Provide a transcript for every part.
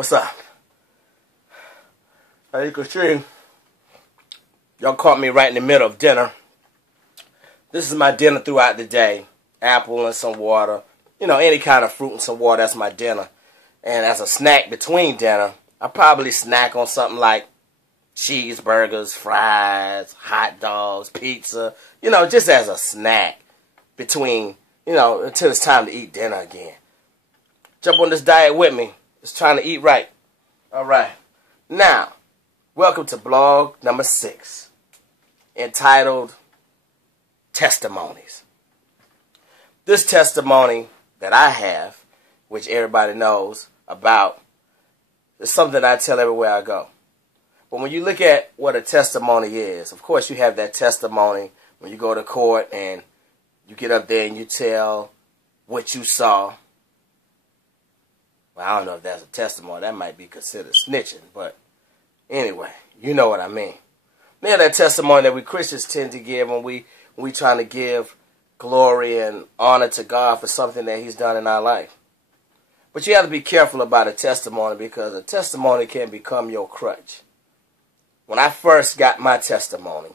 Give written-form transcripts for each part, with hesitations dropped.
What's up? As you can see, y'all caught me right in the middle of dinner. This is my dinner throughout the day. Apple and some water. You know, any kind of fruit and some water, that's my dinner. And as a snack between dinner, I probably snack on something like cheeseburgers, fries, hot dogs, pizza. You know, just as a snack between, you know, until it's time to eat dinner again. Jump on this diet with me. Just trying to eat right. All right. Now, welcome to blog number 6, entitled Testimonies. This testimony that I have, which everybody knows about, is something I tell everywhere I go. But when you look at what a testimony is, of course you have that testimony when you go to court and you get up there and you tell what you saw. Well, I don't know if that's a testimony. That might be considered snitching. But anyway, you know what I mean. Now that testimony that we Christians tend to give when we trying to give glory and honor to God for something that He's done in our life. But you have to be careful about a testimony, because a testimony can become your crutch. When I first got my testimony,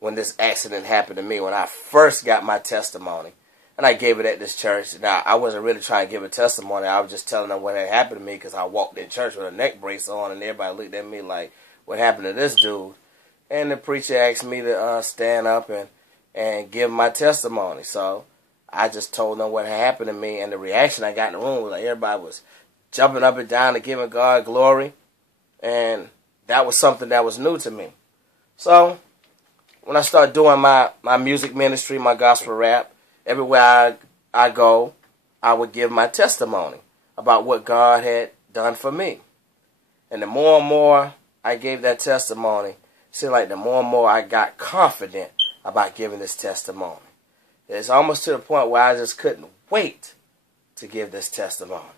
when this accident happened to me, when I first got my testimony, and I gave it at this church. Now, I wasn't really trying to give a testimony. I was just telling them what had happened to me, because I walked in church with a neck brace on, and everybody looked at me like, what happened to this dude? And the preacher asked me to stand up and give my testimony. So I just told them what had happened to me, and the reaction I got in the room was like everybody was jumping up and down and giving God glory, and that was something that was new to me. So when I started doing my music ministry, my gospel rap, everywhere I go, I would give my testimony about what God had done for me. And the more and more I gave that testimony, it seemed like the more and more I got confident about giving this testimony. It's almost to the point where I just couldn't wait to give this testimony.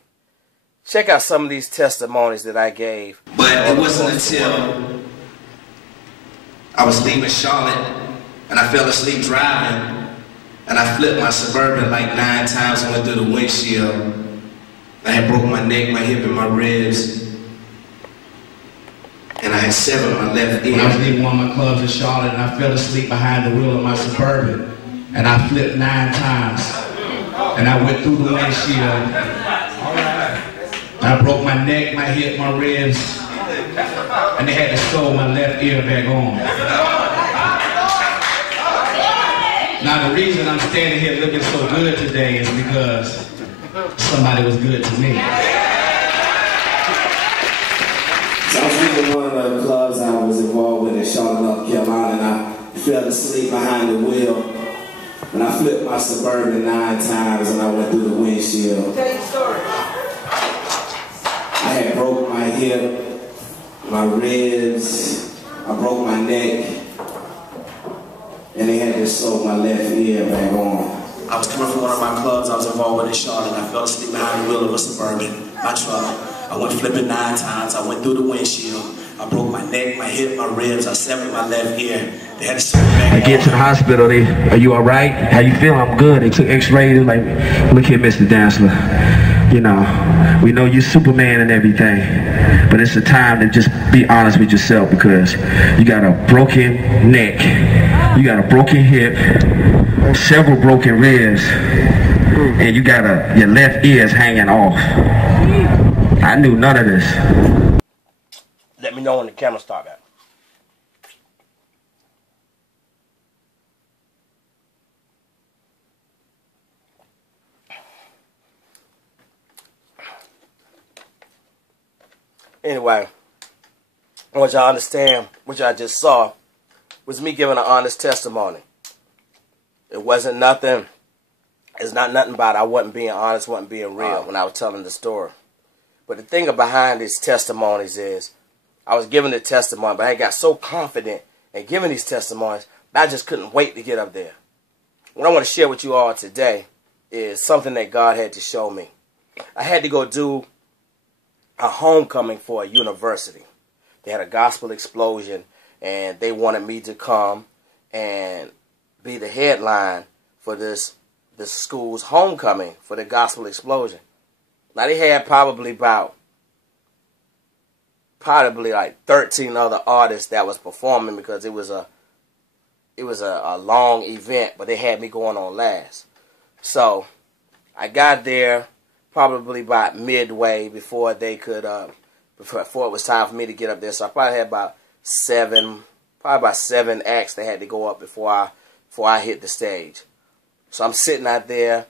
Check out some of these testimonies that I gave. But it wasn't until I was leaving Charlotte and I fell asleep driving, and I flipped my Suburban like 9 times and went through the windshield. I had broken my neck, my hip, and my ribs. And I had severed my left ear. When I was leaving one of my clubs in Charlotte, and I fell asleep behind the wheel of my Suburban, and I flipped 9 times. And I went through the windshield. And I broke my neck, my hip, my ribs. And they had to sew my left ear back on. Now the reason I'm standing here looking so good today is because somebody was good to me. So I was leaving one of the clubs I was involved with in Charlotte, North Carolina, and I fell asleep behind the wheel. And I flipped my Suburban 9 times and I went through the windshield. Tell your story. I had broke my hip, my ribs, I broke my neck. And they had to sew my left ear back on. I was coming from one of my clubs I was involved with in Charlotte. I fell asleep behind the wheel of a Suburban, my truck. I went flipping 9 times. I went through the windshield. I broke my neck, my hip, my ribs. I severed my left ear. They had to sew it back on. I get to the hospital. Are you all right? How you feel? I'm good. They took x-rays. Like, look here, Mr. Dancer. You know, we know you're Superman and everything, but it's a time to just be honest with yourself, because you got a broken neck, you got a broken hip, several broken ribs, and you got your left ear is hanging off. I knew none of this. Let me know when the camera start back. Anyway, I want y'all to understand what y'all just saw was me giving an honest testimony. It wasn't nothing. It's not nothing about I wasn't being honest, wasn't being real when I was telling the story. But the thing behind these testimonies is I was giving the testimony, but I got so confident in giving these testimonies that I just couldn't wait to get up there. What I want to share with you all today is something that God had to show me. I had to go do a homecoming for a university. They had a gospel explosion, and they wanted me to come and be the headline for this school's homecoming for the gospel explosion. Now, they had probably about probably like 13 other artists that was performing because it was a long event, but they had me going on last. So I got there probably about midway before they could before it was time for me to get up there. So I probably had about seven acts that had to go up before I hit the stage. So I'm sitting out there,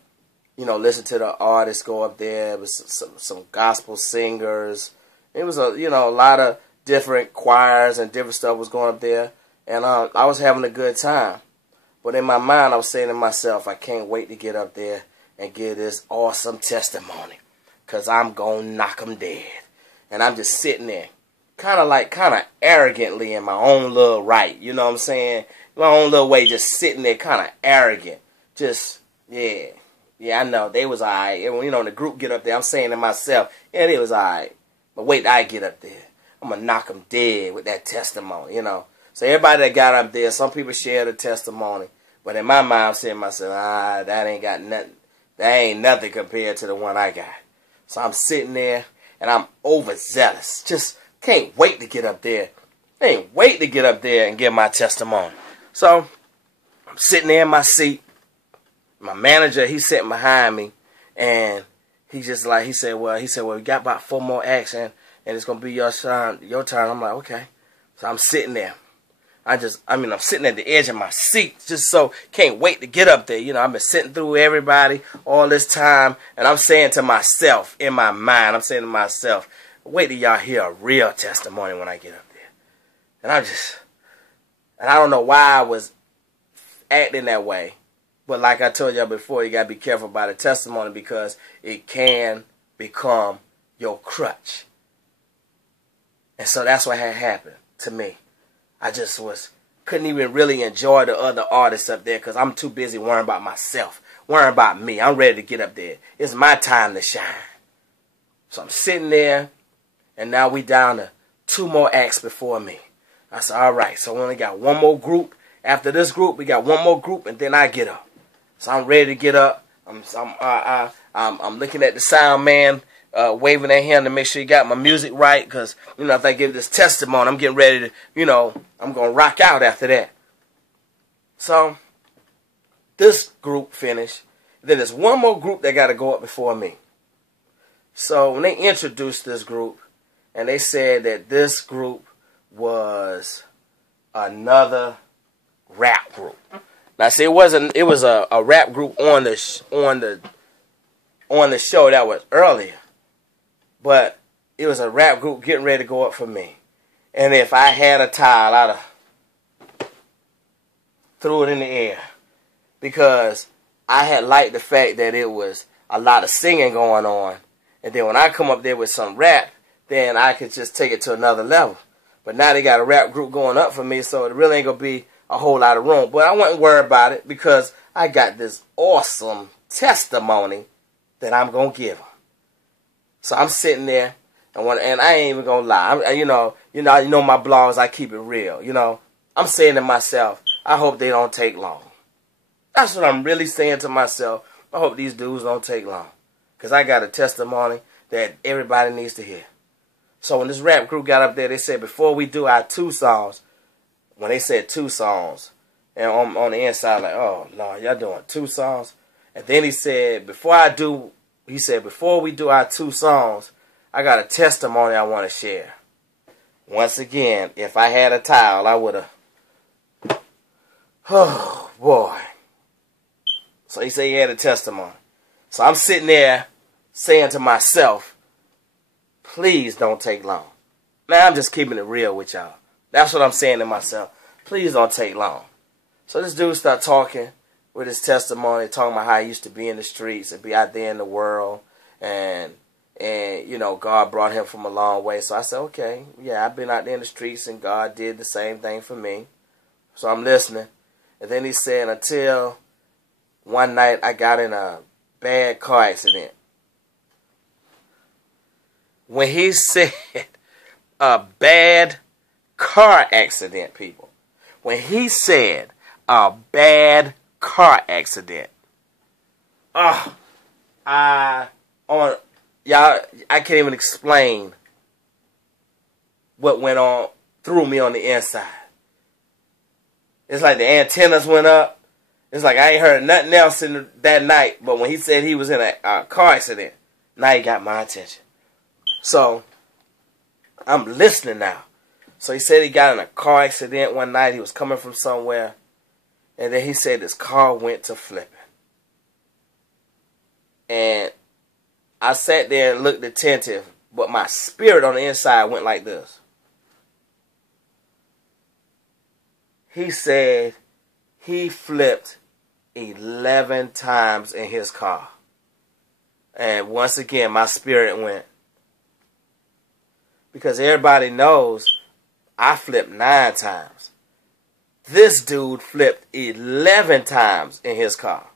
you know, listening to the artists go up there. It was some gospel singers. It was a lot of different choirs and different stuff was going up there, and I was having a good time. But in my mind, I was saying to myself, I can't wait to get up there and give this awesome testimony, because I'm going to knock them dead. And I'm just sitting there, kind of arrogantly in my own little right. You know what I'm saying? My own little way, just sitting there kind of arrogant. Just, yeah, I know. They was all right. You know, when the group get up there, I'm saying to myself, yeah, they was all right. But wait till I get up there. I'm going to knock them dead with that testimony, you know. So everybody that got up there, some people shared a testimony. But in my mind, I'm saying to myself, that ain't got nothing. That ain't nothing compared to the one I got. So I'm sitting there, and I'm overzealous. Just can't wait to get up there. Can't wait to get up there and give my testimony. So I'm sitting there in my seat. My manager, he's sitting behind me, and he said, well, we got about 4 more acts, and it's gonna be your turn. I'm like, okay. So I'm sitting there. I'm sitting at the edge of my seat, just so can't wait to get up there. You know, I've been sitting through everybody all this time, and I'm saying to myself in my mind, wait till y'all hear a real testimony when I get up there. And I don't know why I was acting that way, but like I told y'all before, you gotta be careful about a testimony because it can become your crutch. And so that's what had happened to me. I just couldn't even really enjoy the other artists up there because I'm too busy worrying about myself, worrying about me. I'm ready to get up there. It's my time to shine. So I'm sitting there, and now we down to 2 more acts before me. I said, all right, so we only got 1 more group. After this group, we got 1 more group, and then I get up. So I'm ready to get up. I'm looking at the sound man, waving at him to make sure he got my music right, because, you know, if I give this testimony, I'm getting ready to, you know, I'm going to rock out after that. So this group finished. Then there's 1 more group that got to go up before me. So when they introduced this group, and they said that this group was another rap group. Now, see, it was a rap group on the show that was earlier, but it was a rap group getting ready to go up for me. And if I had a towel, I'd have threw it in the air, because I had liked the fact that it was a lot of singing going on, and then when I come up there with some rap, then I could just take it to another level. But now they got a rap group going up for me, so it really ain't gonna be a whole lot of room. But I wasn't worried about it because I got this awesome testimony that I'm going to give them. So I'm sitting there, and I ain't even going to lie. You know my blogs, I keep it real. You know, I'm saying to myself, I hope they don't take long. That's what I'm really saying to myself. I hope these dudes don't take long, because I got a testimony that everybody needs to hear. So when this rap group got up there, they said, before we do our 2 songs, when they said 2 songs, and on the inside, like, oh, Lord, y'all doing 2 songs? And then he said, before we do our 2 songs, I got a testimony I want to share. Once again, if I had a towel, I would have, oh, boy. So he said he had a testimony. So I'm sitting there saying to myself, please don't take long. Now, I'm just keeping it real with y'all. That's what I'm saying to myself. Please don't take long. So this dude started talking with his testimony, talking about how he used to be in the streets and be out there in the world. And you know, God brought him from a long way. So I said, okay, yeah, I've been out there in the streets, and God did the same thing for me. So I'm listening. And then he said, until one night I got in a bad car accident. When he said a bad car accident, people. When he said a bad car accident, y'all, I can't even explain what went on through me on the inside. It's like the antennas went up. It's like I ain't heard nothing else that night. But when he said he was in a car accident, now he got my attention. So I'm listening now. So he said he got in a car accident one night. He was coming from somewhere. And then he said his car went to flipping. And I sat there and looked attentive. But my spirit on the inside went like this. He said he flipped 11 times in his car. And once again, my spirit went. Because everybody knows I flipped 9 times. This dude flipped 11 times in his car.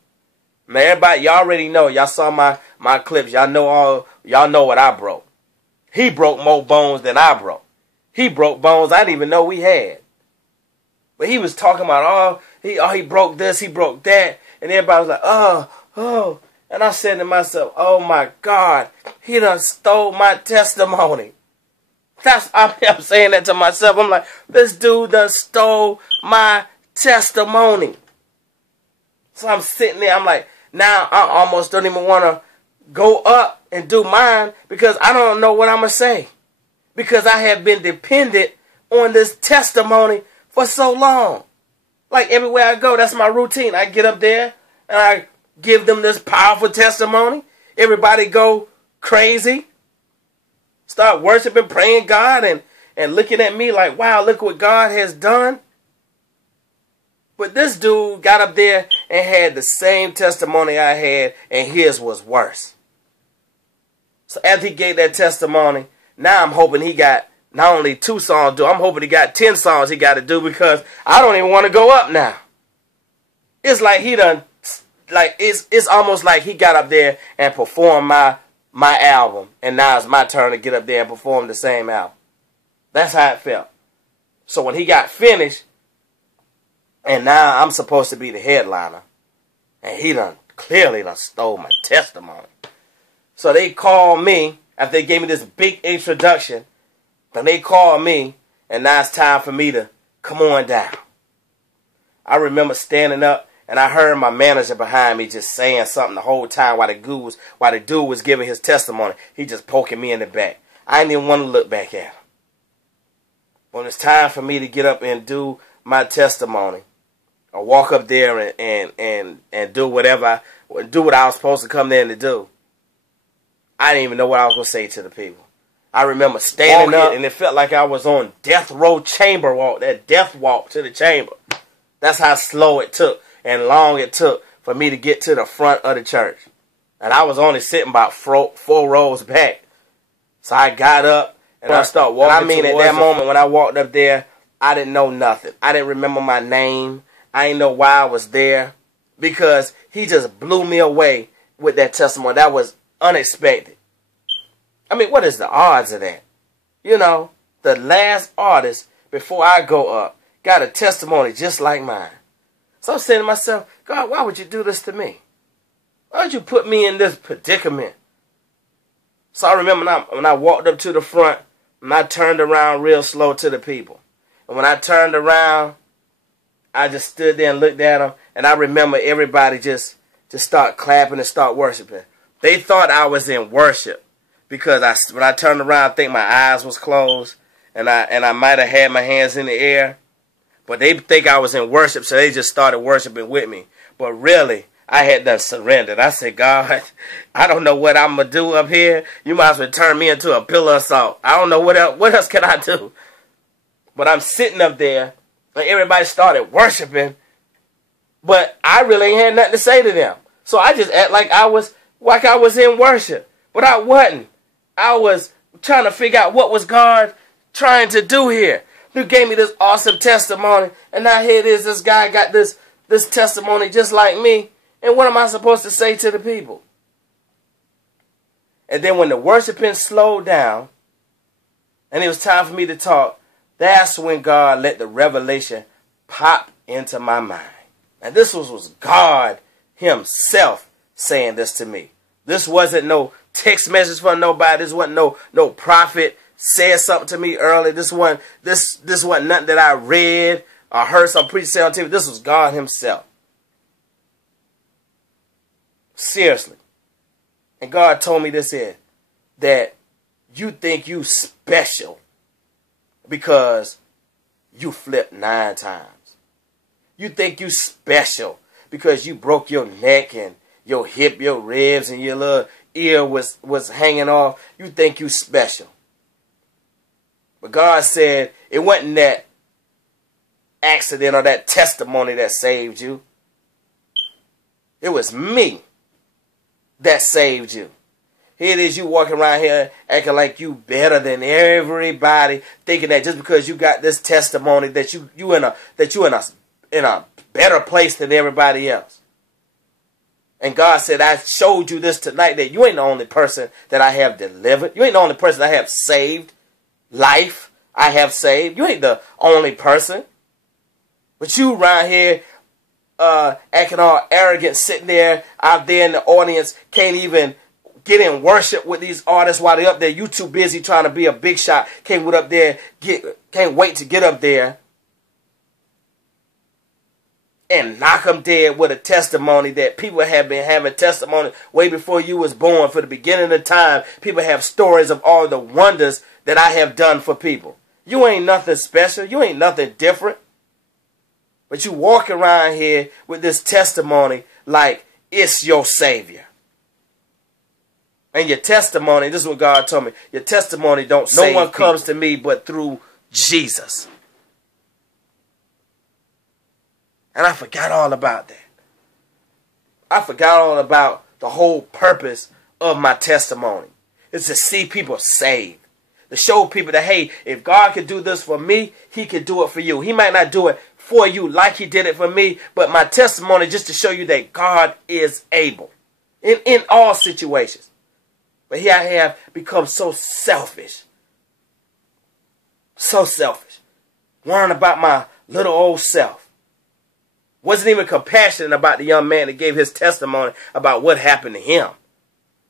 Man, everybody, y'all already know. Y'all saw my clips. Y'all know what I broke. He broke more bones than I broke. He broke bones I didn't even know we had. But he was talking about, he broke this, he broke that. And everybody was like, oh. And I said to myself, oh my God, he done stole my testimony. I'm saying that to myself. I'm like, this dude done stole my testimony. So I'm sitting there, I'm like, now I almost don't even want to go up and do mine because I don't know what I'm going to say. Because I have been dependent on this testimony for so long. Like everywhere I go, that's my routine. I get up there and I give them this powerful testimony. Everybody go crazy. Start worshiping, praying God and looking at me like, wow, look what God has done. But this dude got up there and had the same testimony I had, and his was worse. So after he gave that testimony, now I'm hoping he got not only 2 songs to do, I'm hoping he got 10 songs he got to do because I don't even want to go up now. It's like he done, like it's almost like he got up there and performed my album, and now it's my turn to get up there and perform the same album. That's how it felt. So when he got finished, and now I'm supposed to be the headliner, and he clearly stole my testimony. So they called me, after they gave me this big introduction, then they called me, and now it's time for me to come on down. I remember standing up, and I heard my manager behind me just saying something the whole time while the dude was giving his testimony. He just poking me in the back. I didn't even want to look back at him. When it's time for me to get up and do my testimony, or walk up there and do whatever, do what I was supposed to come there to do, I didn't even know what I was going to say to the people. I remember standing up, and it felt like I was on death row chamber walk, that death walk to the chamber. That's how slow it took and long it took for me to get to the front of the church. And I was only sitting about 4 rows back. So I got up and I started walking. And I mean, at that moment when I walked up there, I didn't know nothing. I didn't remember my name. I didn't know why I was there because he just blew me away with that testimony. That was unexpected. I mean, what is the odds of that? You know, the last artist before I go up got a testimony just like mine. So I'm saying to myself, God, why would you do this to me? Why would you put me in this predicament? So I remember when I walked up to the front, and I turned around real slow to the people. And when I turned around, I just stood there and looked at them. And I remember everybody just start clapping and start worshiping. They thought I was in worship because when I turned around, I think my eyes was closed. And I might have had my hands in the air. But they think I was in worship, so they just started worshiping with me. But really, I had done surrendered. I said, God, I don't know what I'm going to do up here. You might as well turn me into a pillar of salt. I don't know what else can I do. But I'm sitting up there, and everybody started worshiping. But I really ain't had nothing to say to them. So I just act like I was in worship. But I wasn't. I was trying to figure out what was God trying to do here. Who gave me this awesome testimony, and now here it is, this guy got this testimony just like me, and what am I supposed to say to the people? And then when the worshiping slowed down, and it was time for me to talk, that's when God let the revelation pop into my mind. And this was God himself saying this to me. This wasn't no text message from nobody. This wasn't no prophet said something to me early. This wasn't nothing that I read or heard some preacher say on TV. This was God himself. Seriously. And God told me this here, that you think you special because you flipped 9 times. You think you special because you broke your neck and your hip, your ribs, and your little ear was hanging off. You think you special. But God said it wasn't that accident or that testimony that saved you. It was me that saved you. Here it is, you walking around here acting like you better than everybody, thinking that just because you got this testimony that you in a better place than everybody else. And God said, I showed you this tonight, that you ain't the only person that I have delivered. You ain't the only person I have saved. Life I have saved. You ain't the only person. But you around here acting all arrogant, sitting there out there in the audience, can't even get in worship with these artists while they're up there. You too busy trying to be a big shot. Can't wait to get up there and knock them dead with a testimony that people have been having testimony way before you was born. For the beginning of time, people have stories of all the wonders that I have done for people. You ain't nothing special. You ain't nothing different. But you walk around here with this testimony like it's your Savior. And your testimony, this is what God told me, your testimony don't save people. No one comes to me but through Jesus. And I forgot all about that. I forgot all about the whole purpose of my testimony. It's to see people saved. To show people that, hey, if God could do this for me, he could do it for you. He might not do it for you like he did it for me, but my testimony just to show you that God is able in all situations. But here I have become so selfish. So selfish. Worrying about my little old self. Wasn't even compassionate about the young man that gave his testimony about what happened to him.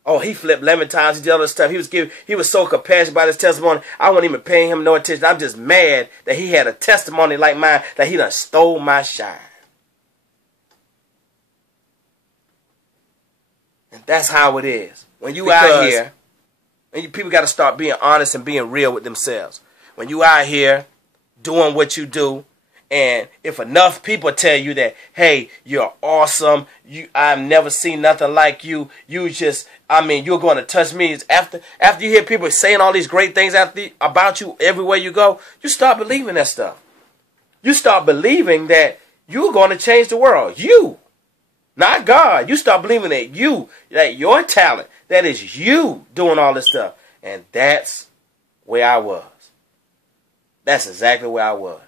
Oh, he flipped 11 times. He did other stuff. He was so compassionate about his testimony. I wasn't even paying him no attention. I'm just mad that he had a testimony like mine, that he done stole my shine. And that's how it is. When you out here, and people got to start being honest and being real with themselves. When you out here doing what you do, and if enough people tell you that, hey, you're awesome, I've never seen nothing like you, you're going to touch me. After you hear people saying all these great things about you everywhere you go, you start believing that stuff. You start believing that you're going to change the world. You, not God. You start believing that your talent, that is you doing all this stuff. And that's where I was. That's exactly where I was.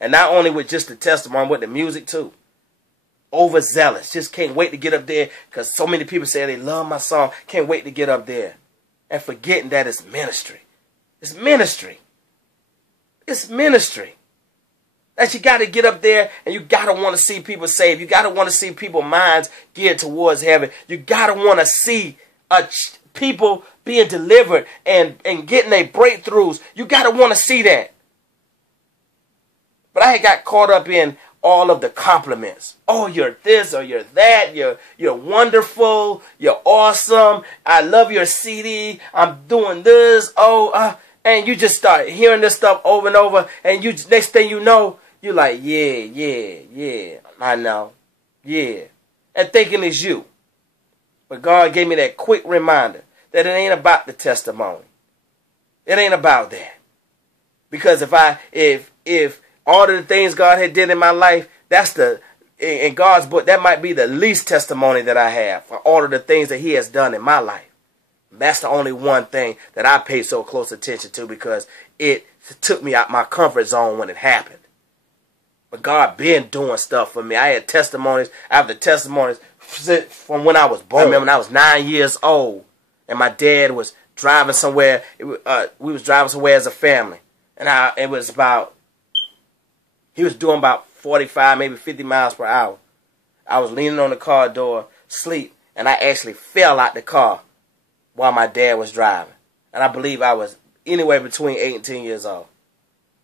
And not only with just the testimony, with the music too. Overzealous. Just can't wait to get up there because so many people say they love my song. Can't wait to get up there. And forgetting that it's ministry. It's ministry. It's ministry. That you got to get up there and you got to want to see people saved. You got to want to see people's minds geared towards heaven. You got to want to see people being delivered and getting their breakthroughs. You got to want to see that. But I had got caught up in all of the compliments. Oh, you're this or you're that. You're wonderful. You're awesome. I love your CD. I'm doing this. And you just start hearing this stuff over and over. And next thing you know, you're like, yeah, I know. Yeah. And thinking it's you. But God gave me that quick reminder that it ain't about the testimony. It ain't about that. Because if all of the things God had did in my life, in God's book, that might be the least testimony that I have for all of the things that he has done in my life. That's the only one thing that I paid so close attention to because it took me out my comfort zone when it happened. But God been doing stuff for me. I had testimonies after testimonies from when I was born. I remember when I was 9 years old and my dad was driving somewhere. We was driving somewhere as a family. And he was doing about 45, maybe 50 miles per hour. I was leaning on the car door, asleep, and I actually fell out the car while my dad was driving. And I believe I was anywhere between 8 and 10 years old.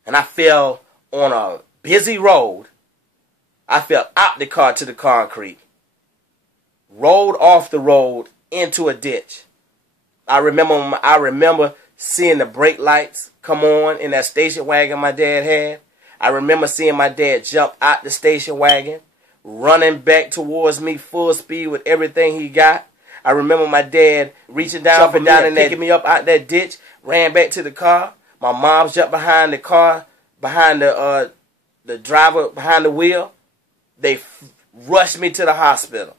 And I fell on a busy road. I fell out the car to the concrete. Rolled off the road into a ditch. I remember seeing the brake lights come on in that station wagon my dad had. I remember seeing my dad jump out the station wagon, running back towards me full speed with everything he got. I remember my dad reaching down for me and picking me up out that ditch, ran back to the car. My mom jumped behind the car, behind the driver, behind the wheel. They rushed me to the hospital.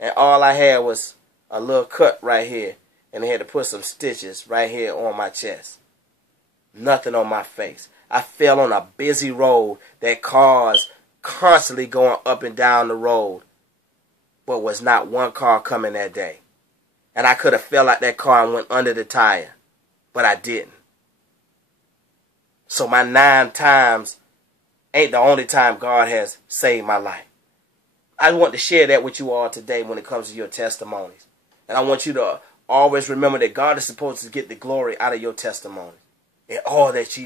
And all I had was a little cut right here. And they had to put some stitches right here on my chest. Nothing on my face. I fell on a busy road that cars constantly going up and down the road. But was not one car coming that day. And I could have fell out that car and went under the tire. But I didn't. So my 9 times ain't the only time God has saved my life. I want to share that with you all today when it comes to your testimonies. And I want you to always remember that God is supposed to get the glory out of your testimony. And all that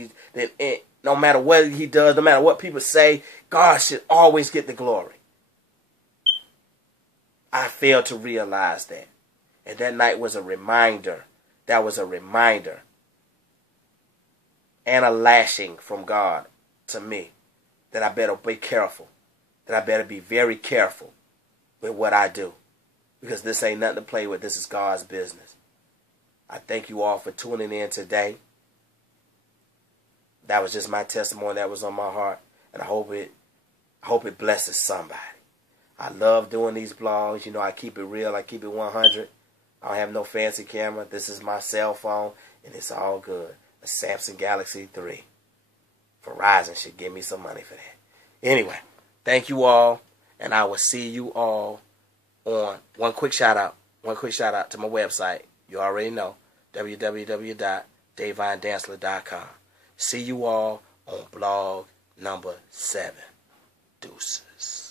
no matter what he does, no matter what people say, God should always get the glory. I failed to realize that. And that night was a reminder. That was a reminder. And a lashing from God to me. That I better be careful. That I better be very careful with what I do. Because this ain't nothing to play with. This is God's business. I thank you all for tuning in today. That was just my testimony that was on my heart. And I hope it blesses somebody. I love doing these blogs. You know, I keep it real. I keep it 100. I don't have no fancy camera. This is my cell phone. And it's all good. A Samsung Galaxy 3. Verizon should give me some money for that. Anyway, thank you all. And I will see you all on one quick shout out to my website. You already know, www.davynedancler.com. See you all on blog number 7. Deuces.